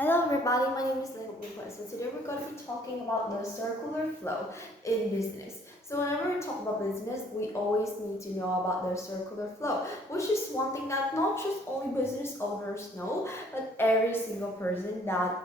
Hello everybody, my name is Leila. So today we're going to be talking about the circular flow in business. So whenever we talk about business, we always need to know about the circular flow, which is one thing that not just only business owners know, but every single person that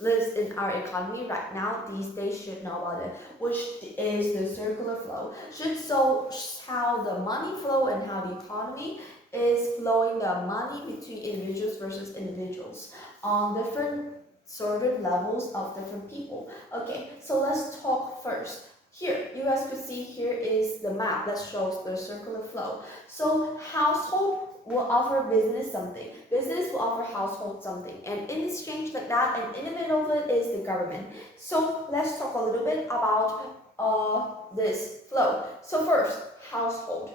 lives in our economy right now these days should know about it, which is the circular flow. Should show how the money flow and how the economy is flowing the money between individuals versus individuals on different sort of levels of different people. Okay, so let's talk first. Here, you guys could see here is the map that shows the circular flow. So household will offer business something. Business will offer household something. And in exchange like that, and in the middle of it is the government. So let's talk a little bit about this flow. So first, household.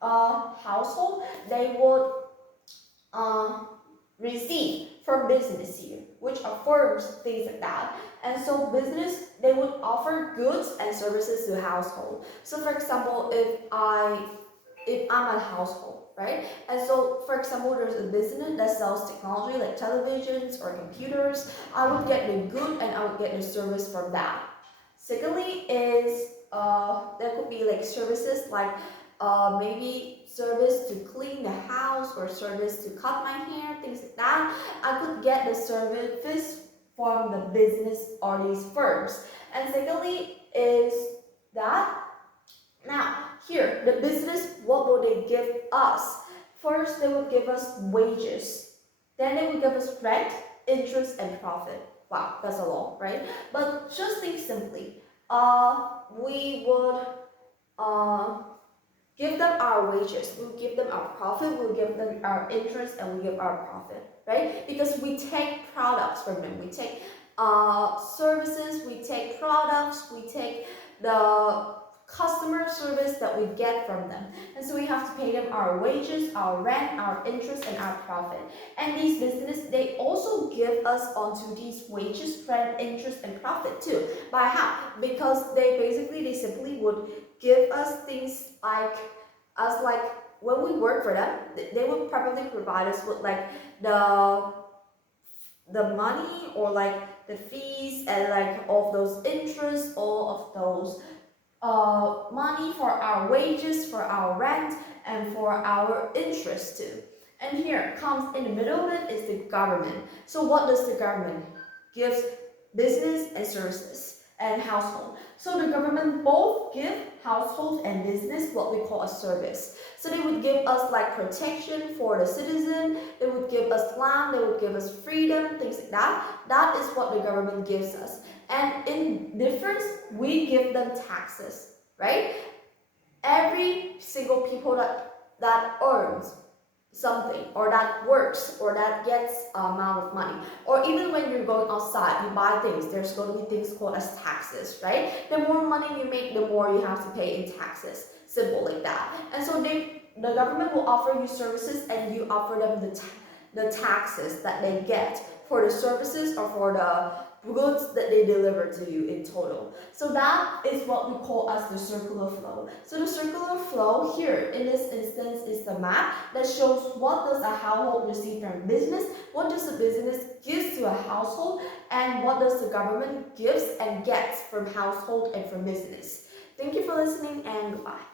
Household, they would receive from business here, which affirms things like that. And so business, they would offer goods and services to household. So for example, if I'm a household, right? And so for example, there's a business that sells technology like televisions or computers, I would get the good and I would get the service from that. Secondly is there could be like services like maybe service to clean the house or service to cut my hair, things like that. I could get the service from the business or these firms. And secondly is that now here the business, what will they give us? First they will give us wages, then they will give us rent, interest and profit. Wow, that's a lot, right? But just think simply, we would give them our wages, we'll give them our profit, we'll give them our interest, and we give our profit, right? Because we take products from them, we take services, we take products, we take the customer service that we get from them. And so we have to pay them our wages, our rent, our interest, and our profit. And these businesses, they also give us onto these wages, rent, interest, and profit too. By how? Because they simply would give us things like when we work for them, they would probably provide us with like the money or like the fees and like all of those interests, all of those money for our wages, for our rent, and for our interest too. And here comes in the middle of it is the government. So what does the government gives? Business and services and household. So the government both give household and business what we call a service. So they would give us like protection for the citizen, they would give us land, they would give us freedom, things like that. That is what the government gives us. And in difference, we give them taxes, right? Every single people that earns something or that works or that gets amount of money, or even when you're going outside you buy things, there's going to be things called as taxes, right? The more money you make, the more you have to pay in taxes, simple like that. And so the government will offer you services and you offer them the taxes that they get for the services or for the goods that they deliver to you in total. So that is what we call as the circular flow. So the circular flow here in this instance is the map that shows what does a household receive from business, what does the business gives to a household, and what does the government gives and gets from household and from business. Thank you for listening and goodbye.